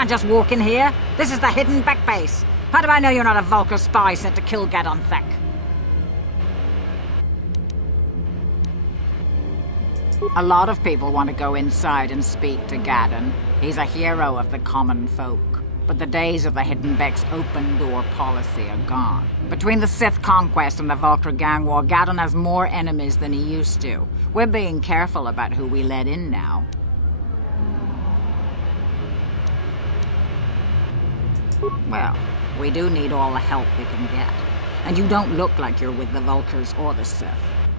can't just walk in here. This is the hidden back base. How do I know you're not a Vulkar spy sent to kill Gadon Thek? A lot of people want to go inside and speak to Gadon. He's a hero of the common folk. But the days of the Hidden Beck's open-door policy are gone. Between the Sith conquest and the Vulkar gang war, Gadon has more enemies than he used to. We're being careful about who we let in now. Well, we do need all the help we can get. And you don't look like you're with the Vulkars or the Sith.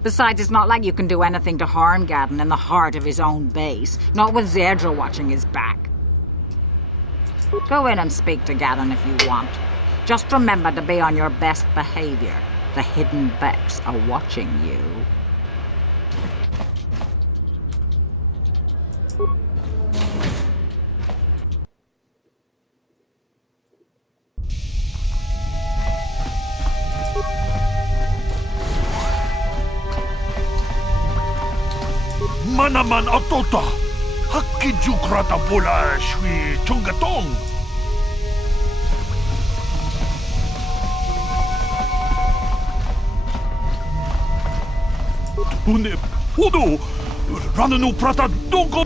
Besides, it's not like you can do anything to harm Gadon in the heart of his own base. Not with Zerdra watching his back. Go in and speak to Gadon if you want. Just remember to be on your best behavior. The Hidden Becks are watching you. Manaman atota, hakijukrata bola shwi chungatong. Une podo, rananu prata dogo.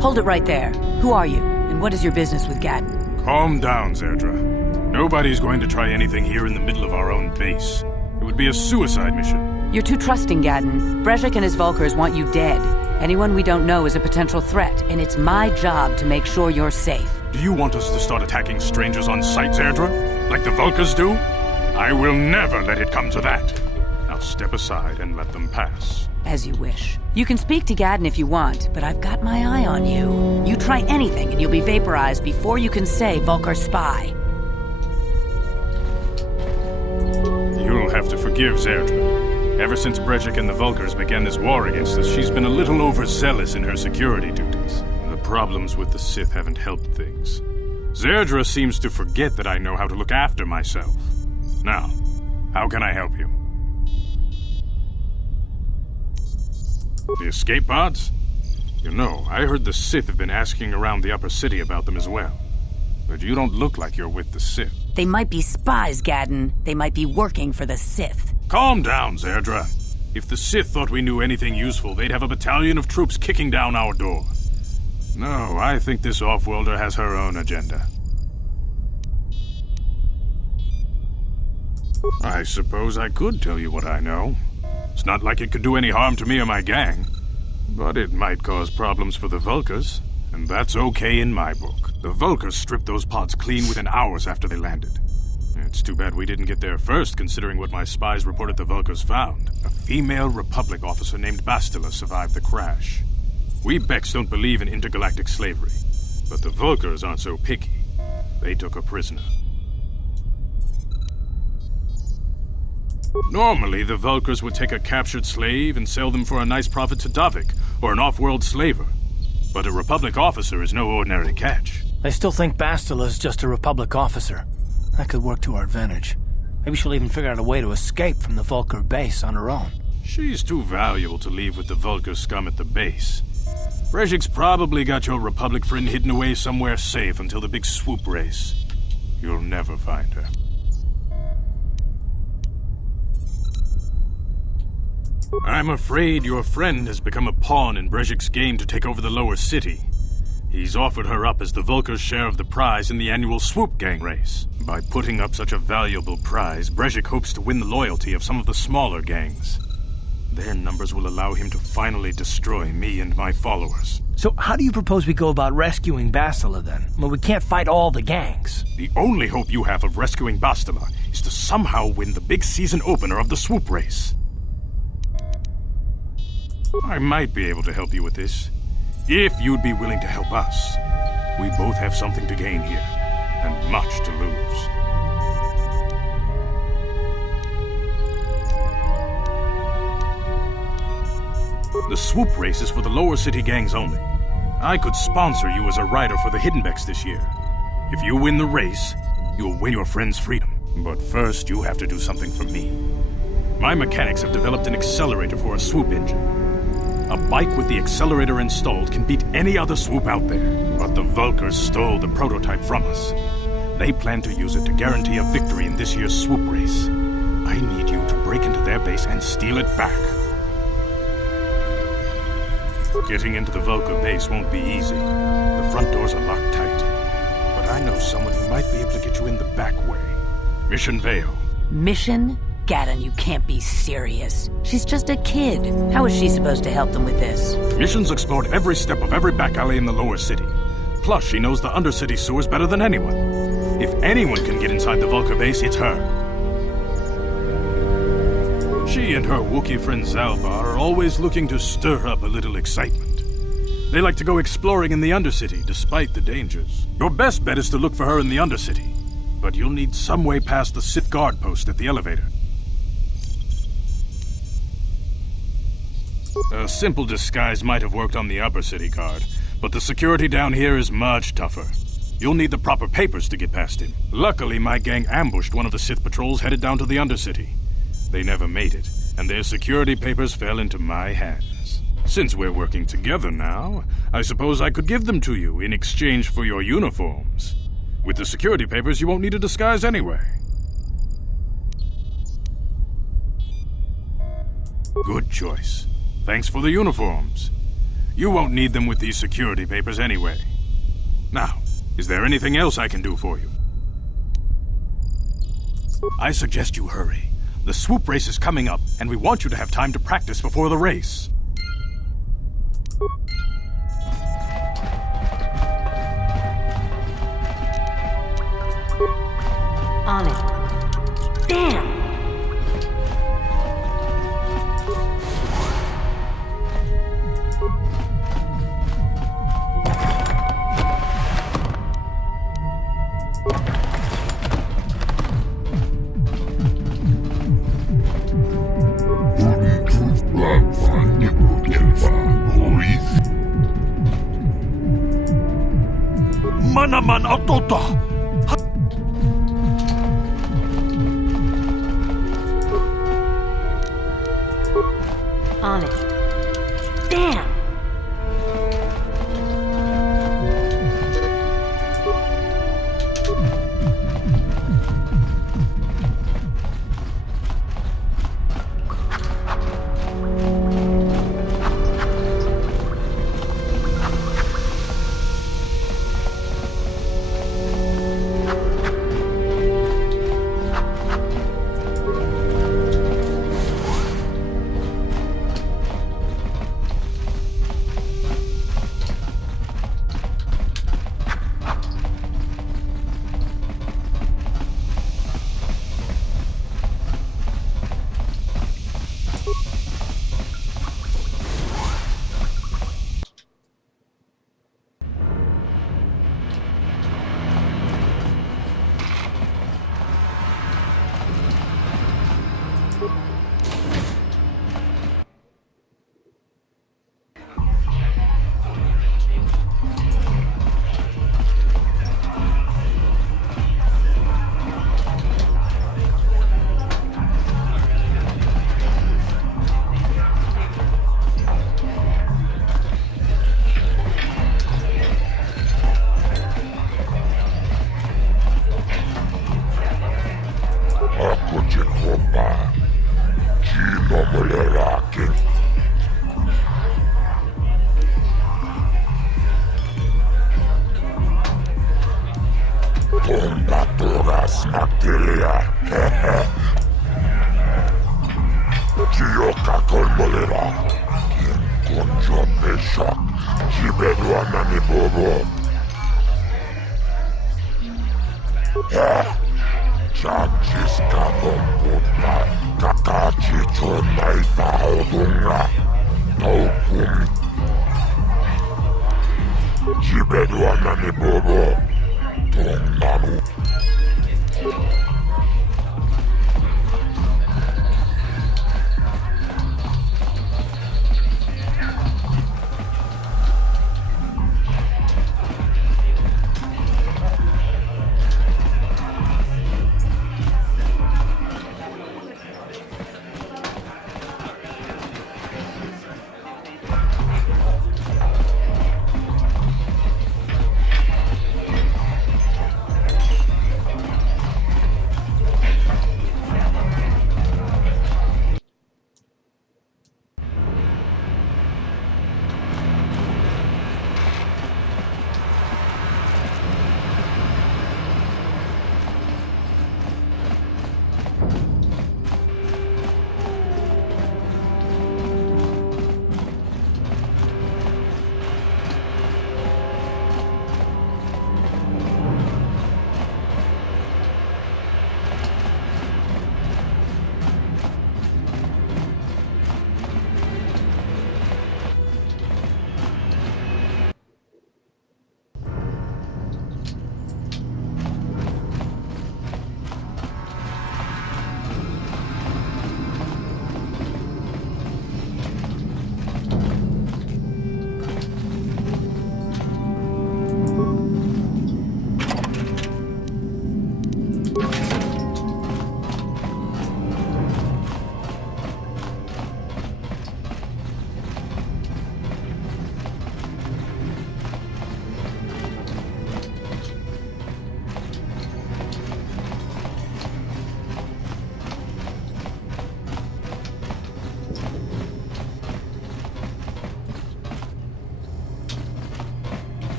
Hold it right there. Who are you, and what is your business with Gadon? Calm down, Zerdra. Nobody's going to try anything here in the middle of our own base. It would be a suicide mission. You're too trusting, Gadon. Brejik and his Vulkars want you dead. Anyone we don't know is a potential threat, and it's my job to make sure you're safe. Do you want us to start attacking strangers on sight, Zerdra? Like the Vulkars do? I will never let it come to that. Now step aside and let them pass. As you wish. You can speak to Gadon if you want, but I've got my eye on you. You try anything and you'll be vaporized before you can say Vulkar spy. You'll have to forgive Zerdra. Ever since Brejik and the Vulkars began this war against us, she's been a little overzealous in her security duties. The problems with the Sith haven't helped things. Zerdra seems to forget that I know how to look after myself. Now, how can I help you? The escape pods? You know, I heard the Sith have been asking around the upper city about them as well. But you don't look like you're with the Sith. They might be spies, Gadon. They might be working for the Sith. Calm down, Zerdra. If the Sith thought we knew anything useful, they'd have a battalion of troops kicking down our door. No, I think this off-worlder has her own agenda. I suppose I could tell you what I know. It's not like it could do any harm to me or my gang. But it might cause problems for the Vulkars, and that's okay in my book. The Vulkars stripped those pods clean within hours after they landed. It's too bad we didn't get there first, considering what my spies reported the Vulkars found. A female Republic officer named Bastila survived the crash. We Becks don't believe in intergalactic slavery, but the Vulkars aren't so picky. They took her prisoner. Normally, the Vulkars would take a captured slave and sell them for a nice profit to Davik, or an off-world slaver. But a Republic officer is no ordinary catch. I still think Bastila's just a Republic officer. That could work to our advantage. Maybe she'll even figure out a way to escape from the Vulkar base on her own. She's too valuable to leave with the Vulkar scum at the base. Brejik's probably got your Republic friend hidden away somewhere safe until the big swoop race. You'll never find her. I'm afraid your friend has become a pawn in Brejik's game to take over the lower city. He's offered her up as the Vulkar's share of the prize in the annual Swoop Gang race. By putting up such a valuable prize, Brejik hopes to win the loyalty of some of the smaller gangs. Their numbers will allow him to finally destroy me and my followers. So how do you propose we go about rescuing Bastila then? Well, we can't fight all the gangs. The only hope you have of rescuing Bastila is to somehow win the big season opener of the Swoop race. I might be able to help you with this, if you'd be willing to help us. We both have something to gain here, and much to lose. The swoop race is for the lower city gangs only. I could sponsor you as a rider for the Hidden Becks this year. If you win the race, you'll win your friend's freedom. But first, you have to do something for me. My mechanics have developed an accelerator for a swoop engine. A bike with the accelerator installed can beat any other swoop out there. But the Vulkars stole the prototype from us. They plan to use it to guarantee a victory in this year's swoop race. I need you to break into their base and steal it back. Getting into the Vulkar base won't be easy. The front doors are locked tight. But I know someone who might be able to get you in the back way. Mission Vale. Mission? Gaddon, you can't be serious. She's just a kid. How is she supposed to help them with this? Mission's explored every step of every back alley in the lower city. Plus, she knows the undercity sewers better than anyone. If anyone can get inside the Vulkar base, it's her. She and her Wookiee friend Zalba are always looking to stir up a little excitement. They like to go exploring in the Undercity, despite the dangers. Your best bet is to look for her in the Undercity. But you'll need some way past the Sith guard post at the elevator. A simple disguise might have worked on the Upper City guard, but the security down here is much tougher. You'll need the proper papers to get past him. Luckily, my gang ambushed one of the Sith patrols headed down to the Undercity. They never made it, and their security papers fell into my hands. Since we're working together now, I suppose I could give them to you in exchange for your uniforms. With the security papers, you won't need a disguise anyway. Good choice. Thanks for the uniforms. You won't need them with these security papers anyway. Now, is there anything else I can do for you? I suggest you hurry. The swoop race is coming up, and we want you to have time to practice before the race. On it. Damn! Manaman autota! On it. Damn!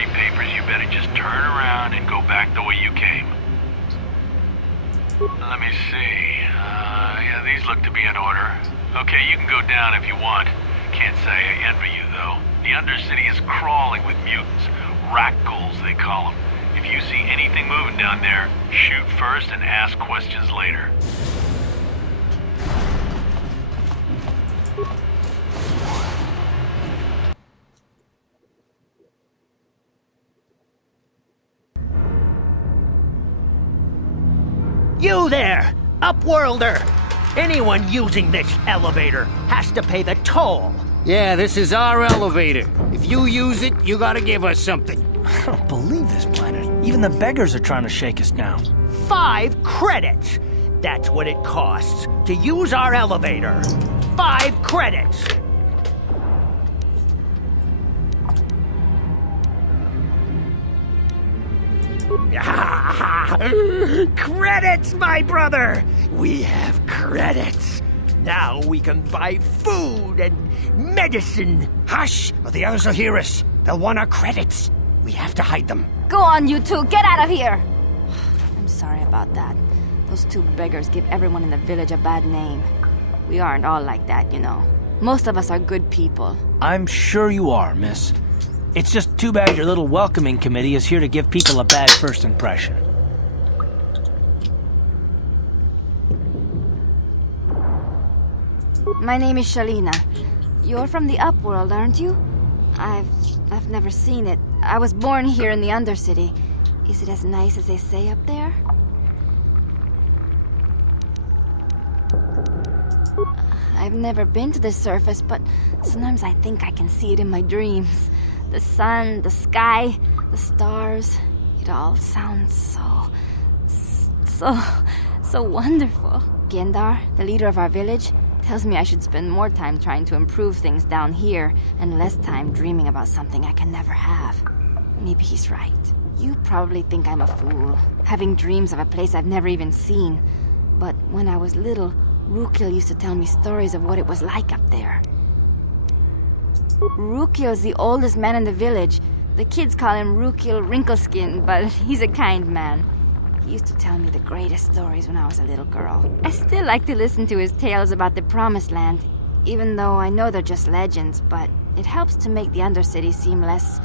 security papers, you better just turn around and go back the way you came. Let me see. Yeah, these look to be in order. Okay, you can go down if you want. Can't say I envy you, though. The Undercity is crawling with mutants. Rat ghouls, they call them. If you see anything moving down there, shoot first and ask questions later. You there, Upworlder! Anyone using this elevator has to pay the toll. Yeah, this is our elevator. If you use it, you gotta give us something. I don't believe this planet. Even the beggars are trying to shake us down. 5 credits! That's what it costs to use our elevator. 5 credits! Credits, my brother! We have credits. Now we can buy food and medicine. Hush, or the others will hear us. They'll want our credits. We have to hide them. Go on, you two, get out of here! I'm sorry about that. Those 2 beggars give everyone in the village a bad name. We aren't all like that, you know. Most of us are good people. I'm sure you are, miss. It's just too bad your little welcoming committee is here to give people a bad first impression. My name is Shalina. You're from the Upworld, aren't you? I've never seen it. I was born here in the Undercity. Is it as nice as they say up there? I've never been to the surface, but sometimes I think I can see it in my dreams. The sun, the sky, the stars. It all sounds so wonderful. Gendar, the leader of our village, tells me I should spend more time trying to improve things down here and less time dreaming about something I can never have. Maybe he's right. You probably think I'm a fool, having dreams of a place I've never even seen. But when I was little, Rukil used to tell me stories of what it was like up there. Rukil is the oldest man in the village. The kids call him Rukil Wrinkleskin, but he's a kind man. He used to tell me the greatest stories when I was a little girl. I still like to listen to his tales about the Promised Land, even though I know they're just legends, but it helps to make the Undercity seem less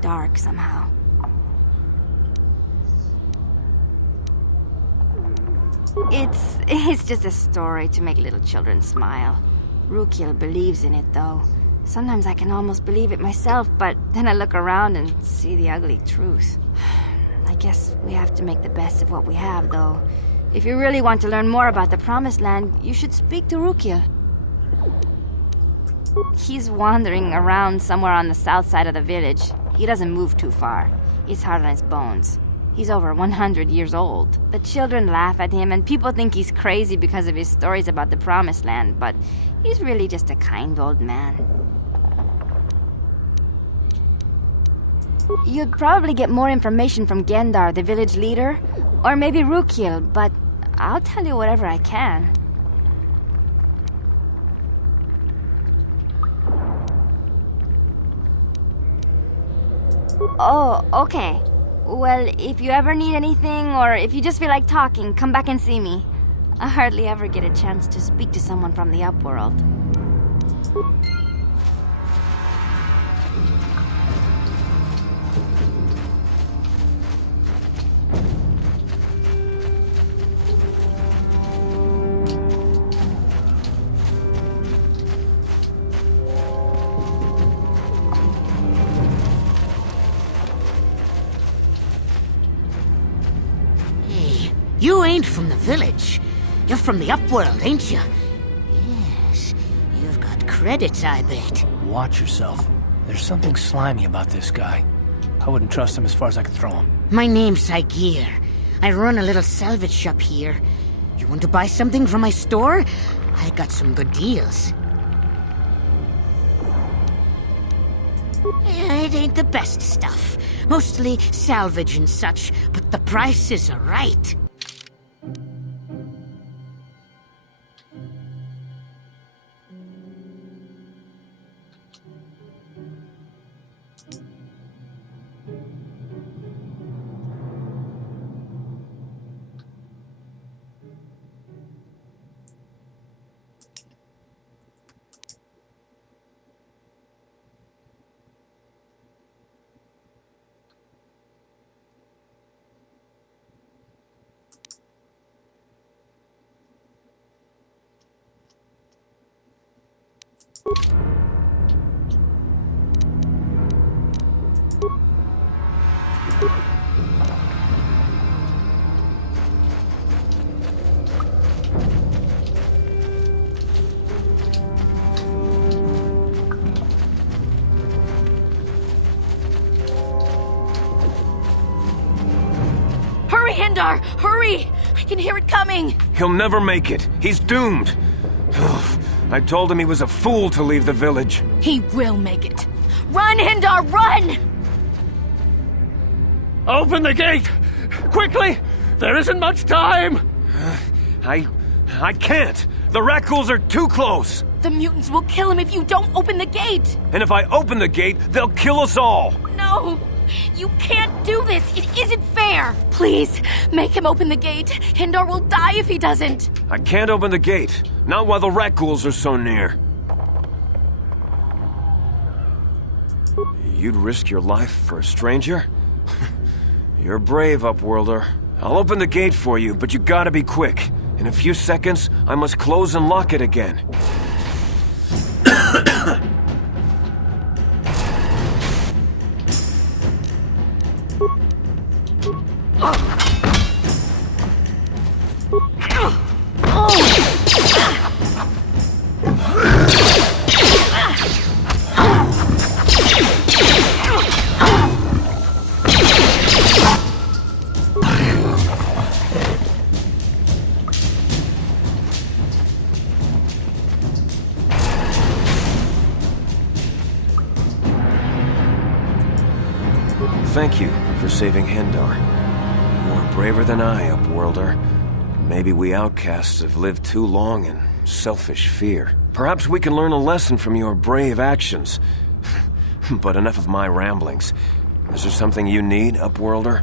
dark somehow. It's just a story to make little children smile. Rukil believes in it, though. Sometimes I can almost believe it myself, but then I look around and see the ugly truth. I guess we have to make the best of what we have, though. If you really want to learn more about the Promised Land, you should speak to Rukil. He's wandering around somewhere on the south side of the village. He doesn't move too far. He's hard on his bones. He's over 100 years old. The children laugh at him, and people think he's crazy because of his stories about the Promised Land, but he's really just a kind old man. You'd probably get more information from Gendar, the village leader, or maybe Rukil, but I'll tell you whatever I can. Oh, okay. Well, if you ever need anything, or if you just feel like talking, come back and see me. I hardly ever get a chance to speak to someone from the Upworld. You ain't from the village. You're from the Upworld, ain't you? Yes, you've got credits, I bet. Watch yourself. There's something slimy about this guy. I wouldn't trust him as far as I could throw him. My name's Saigir. I run a little salvage shop here. You want to buy something from my store? I got some good deals. Yeah, it ain't the best stuff. Mostly salvage and such, but the prices are right. Hindar, hurry! I can hear it coming! He'll never make it. He's doomed. I told him he was a fool to leave the village. He will make it. Run, Hindar, run! Open the gate! Quickly! There isn't much time! I can't! The Rakghouls are too close! The mutants will kill him if you don't open the gate! And if I open the gate, they'll kill us all! No! You can't do this! It isn't fair! Please, make him open the gate. Hindar will die if he doesn't. I can't open the gate. Not while the Rakghouls are so near. You'd risk your life for a stranger? You're brave, Upworlder. I'll open the gate for you, but you gotta be quick. In a few seconds, I must close and lock it again. Thank you for saving Hindar. You are braver than I, Upworlder. Maybe we outcasts have lived too long in selfish fear. Perhaps we can learn a lesson from your brave actions. But enough of my ramblings. Is there something you need, Upworlder?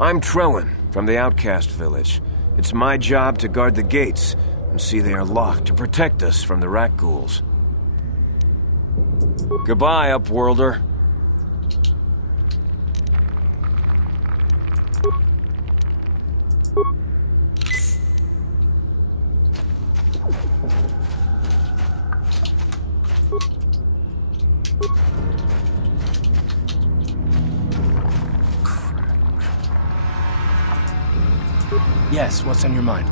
I'm Trellin, from the Outcast Village. It's my job to guard the gates and see they are locked to protect us from the Rakghouls. Goodbye, Upworlder. Yes, what's on your mind?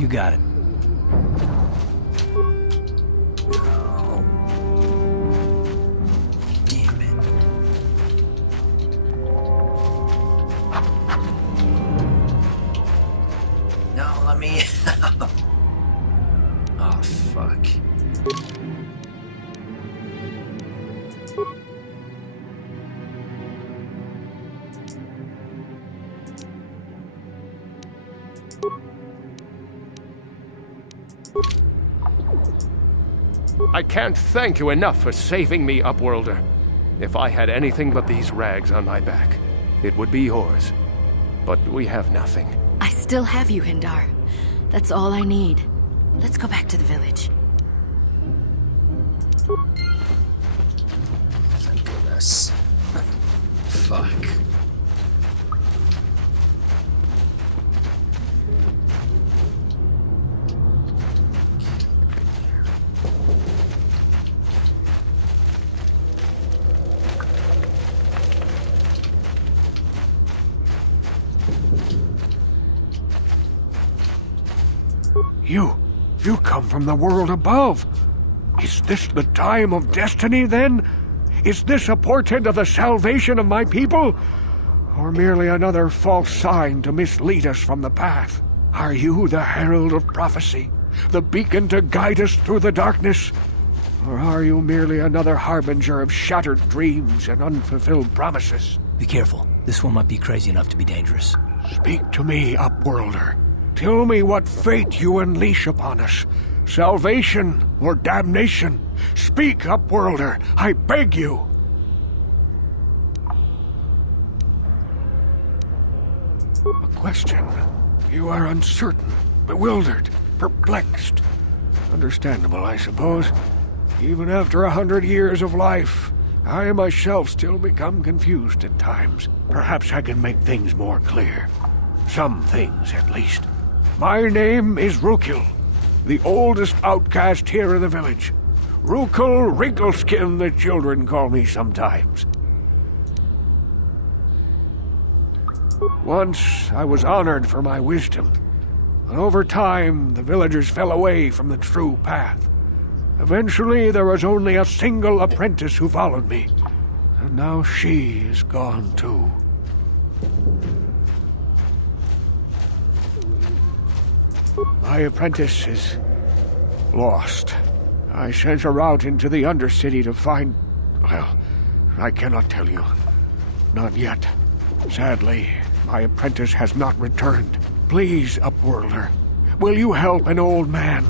You got it. Oh, fuck. I can't thank you enough for saving me, Upworlder. If I had anything but these rags on my back, it would be yours. But we have nothing. I still have you, Hindar. That's all I need. Let's go back to the village. Goodness. Fuck. You come from the world above. Is this the time of destiny, then? Is this a portent of the salvation of my people? Or merely another false sign to mislead us from the path? Are you the herald of prophecy? The beacon to guide us through the darkness? Or are you merely another harbinger of shattered dreams and unfulfilled promises? Be careful. This one might be crazy enough to be dangerous. Speak to me, Upworlder. Tell me what fate you unleash upon us. Salvation or damnation? Speak, Upworlder, I beg you. A question. You are uncertain, bewildered, perplexed. Understandable, I suppose. Even after 100 years of life, I myself still become confused at times. Perhaps I can make things more clear. Some things, at least. My name is Rukil, the oldest outcast here in the village. Rukil Wrinkleskin, the children call me sometimes. Once I was honored for my wisdom, but over time the villagers fell away from the true path. Eventually there was only a single apprentice who followed me, and now she is gone too. My apprentice is lost. I sent her out into the Undercity to find... well, I cannot tell you. Not yet. Sadly, my apprentice has not returned. Please, Upworlder, will you help an old man?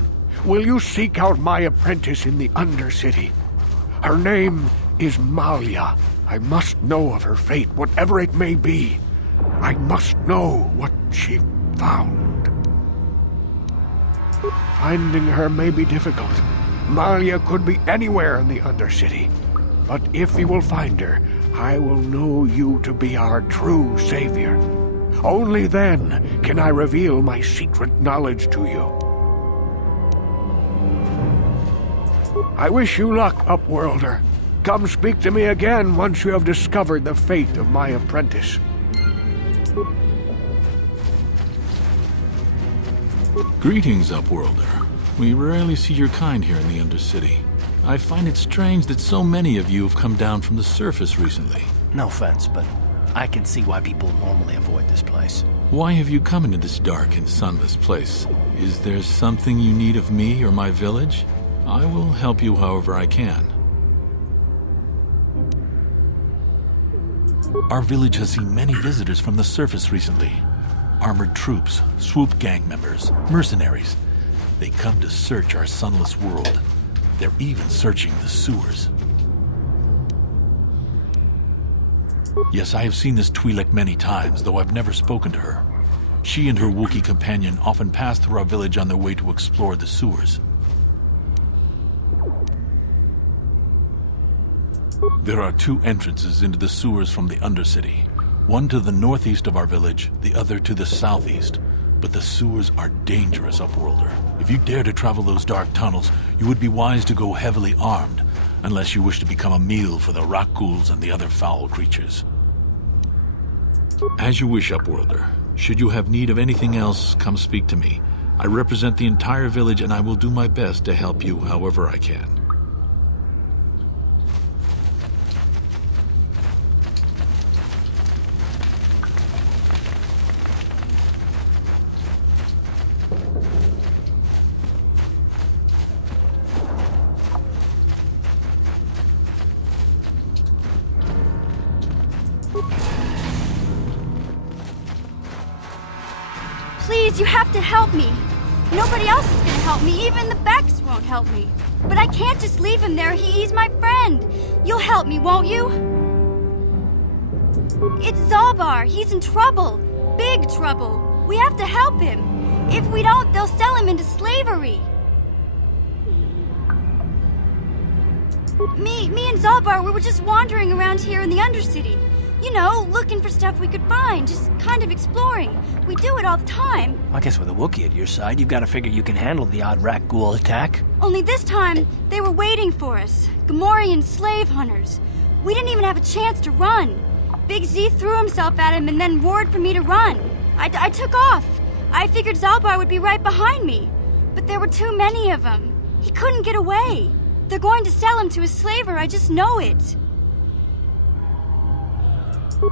Will you seek out my apprentice in the Undercity? Her name is Malia. I must know of her fate, whatever it may be. I must know what she found. Finding her may be difficult. Malia could be anywhere in the Undercity. But if you will find her, I will know you to be our true savior. Only then can I reveal my secret knowledge to you. I wish you luck, Upworlder. Come speak to me again once you have discovered the fate of my apprentice. Greetings, Upworlder. We rarely see your kind here in the Undercity. I find it strange that so many of you have come down from the surface recently. No offense, but I can see why people normally avoid this place. Why have you come into this dark and sunless place? Is there something you need of me or my village? I will help you however I can. Our village has seen many visitors from the surface recently. Armored troops, swoop gang members, mercenaries. They come to search our sunless world. They're even searching the sewers. Yes, I have seen this Twi'lek many times, though I've never spoken to her. She and her Wookiee companion often pass through our village on their way to explore the sewers. There are two entrances into the sewers from the Undercity. One to the northeast of our village, the other to the southeast. But the sewers are dangerous, Upworlder. If you dare to travel those dark tunnels, you would be wise to go heavily armed, unless you wish to become a meal for the rock ghouls and the other foul creatures. As you wish, Upworlder. Should you have need of anything else, come speak to me. I represent the entire village and I will do my best to help you however I can. Please, you have to help me. Nobody else is gonna help me. Even the Becks won't help me. But I can't just leave him there. He's my friend. You'll help me, won't you? It's Zalbar. He's in trouble. Big trouble. We have to help him. If we don't, they'll sell him into slavery. Me and Zalbar, we were just wandering around here in the Undercity. You know, looking for stuff we could find, just kind of exploring. We do it all the time. I guess with a Wookiee at your side, you've got to figure you can handle the odd rat ghoul attack. Only this time, they were waiting for us. Gamorrean slave hunters. We didn't even have a chance to run. Big Z threw himself at him and then roared for me to run. I took off. I figured Zalbar would be right behind me. But there were too many of them. He couldn't get away. They're going to sell him to a slaver, I just know it.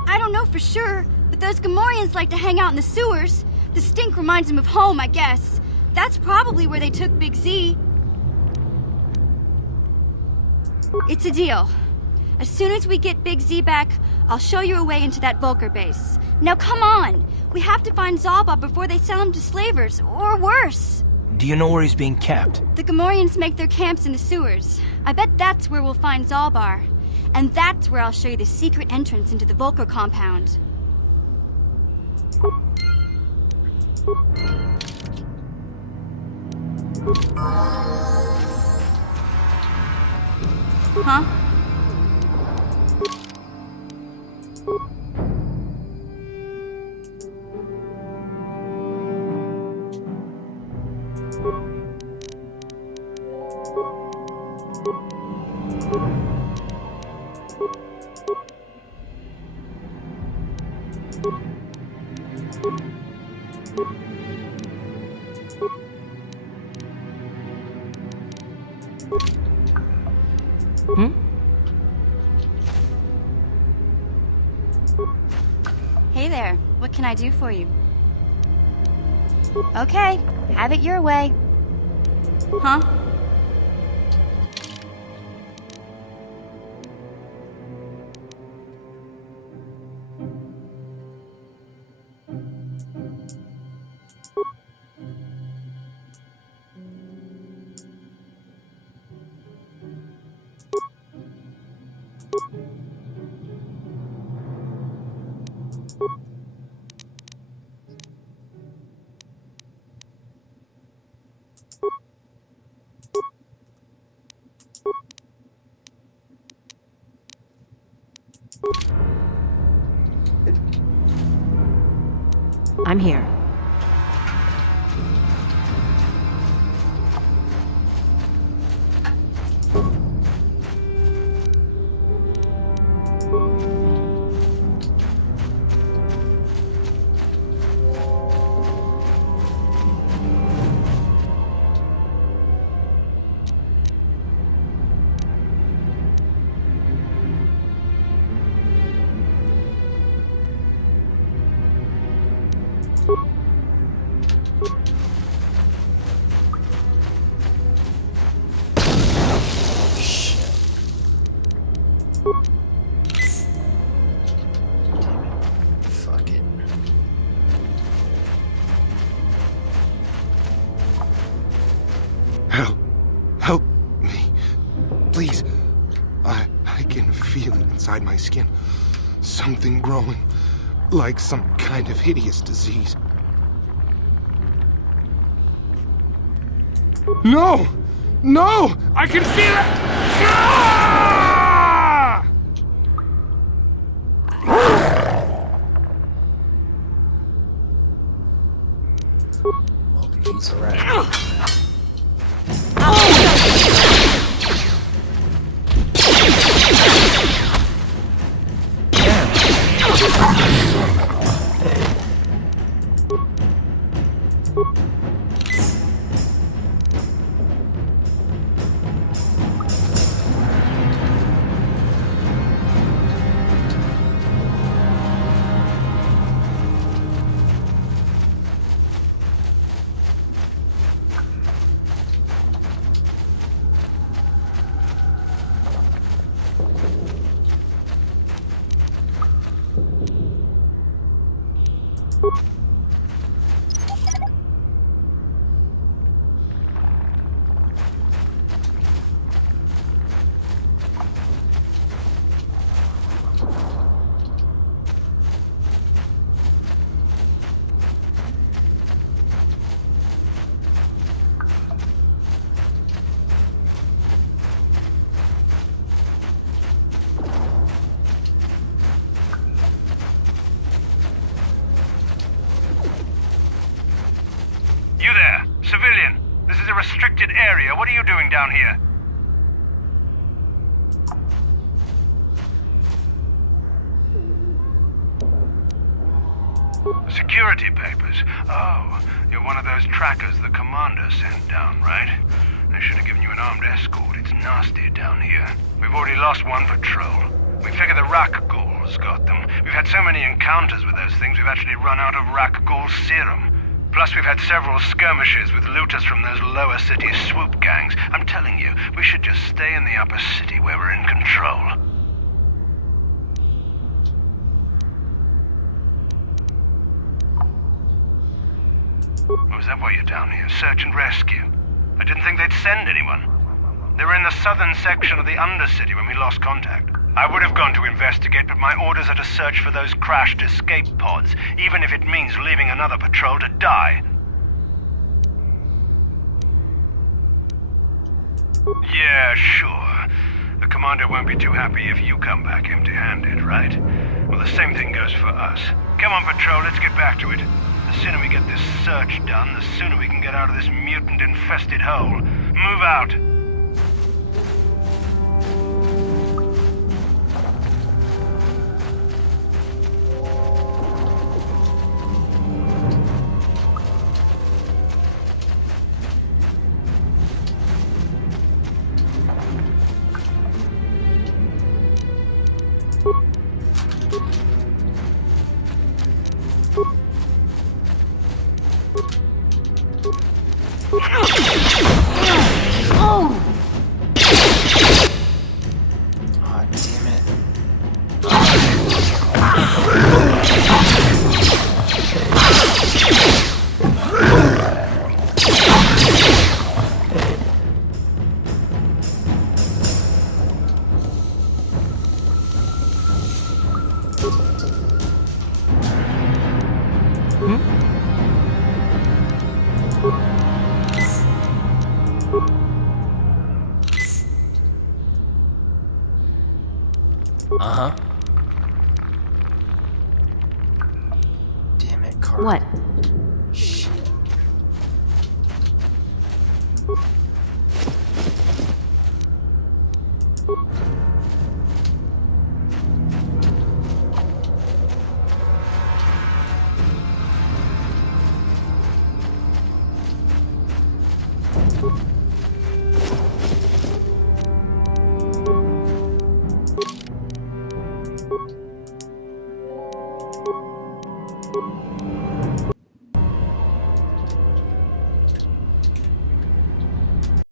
I don't know for sure, but those Gamorreans like to hang out in the sewers. The stink reminds them of home, I guess. That's probably where they took Big Z. It's a deal. As soon as we get Big Z back, I'll show you a way into that Vulcar base. Now come on! We have to find Zalbar before they sell him to slavers, or worse. Do you know where he's being kept? The Gamorreans make their camps in the sewers. I bet that's where we'll find Zalbar. And that's where I'll show you the secret entrance into the Vulcar compound. Huh? I'm here. Help me. Please. I can feel it inside my skin. Something growing. Like some kind of hideous disease. No! No! I can feel it! Ah! He's alright. Restricted area. What are you doing down here? Security papers. Oh, you're one of those trackers the commander sent down, right? They should have given you an armed escort. It's nasty down here. We've already lost one patrol. We figure the Rak ghouls got them. We've had so many encounters with those things, we've actually run out of Rak ghoul serum. Plus, we've had several skirmishes with looters from those lower city swoop gangs. I'm telling you, we should just stay in the upper city where we're in control. Oh, is that why you're down here? Search and rescue? I didn't think they'd send anyone. They were in the southern section of the Undercity when we lost contact. I would have gone to investigate, but my orders are to search for those crashed escape pods, even if it means leaving another patrol to die. Yeah, sure. The commander won't be too happy if you come back empty-handed, right? Well, the same thing goes for us. Come on, patrol, let's get back to it. The sooner we get this search done, the sooner we can get out of this mutant-infested hole. Move out.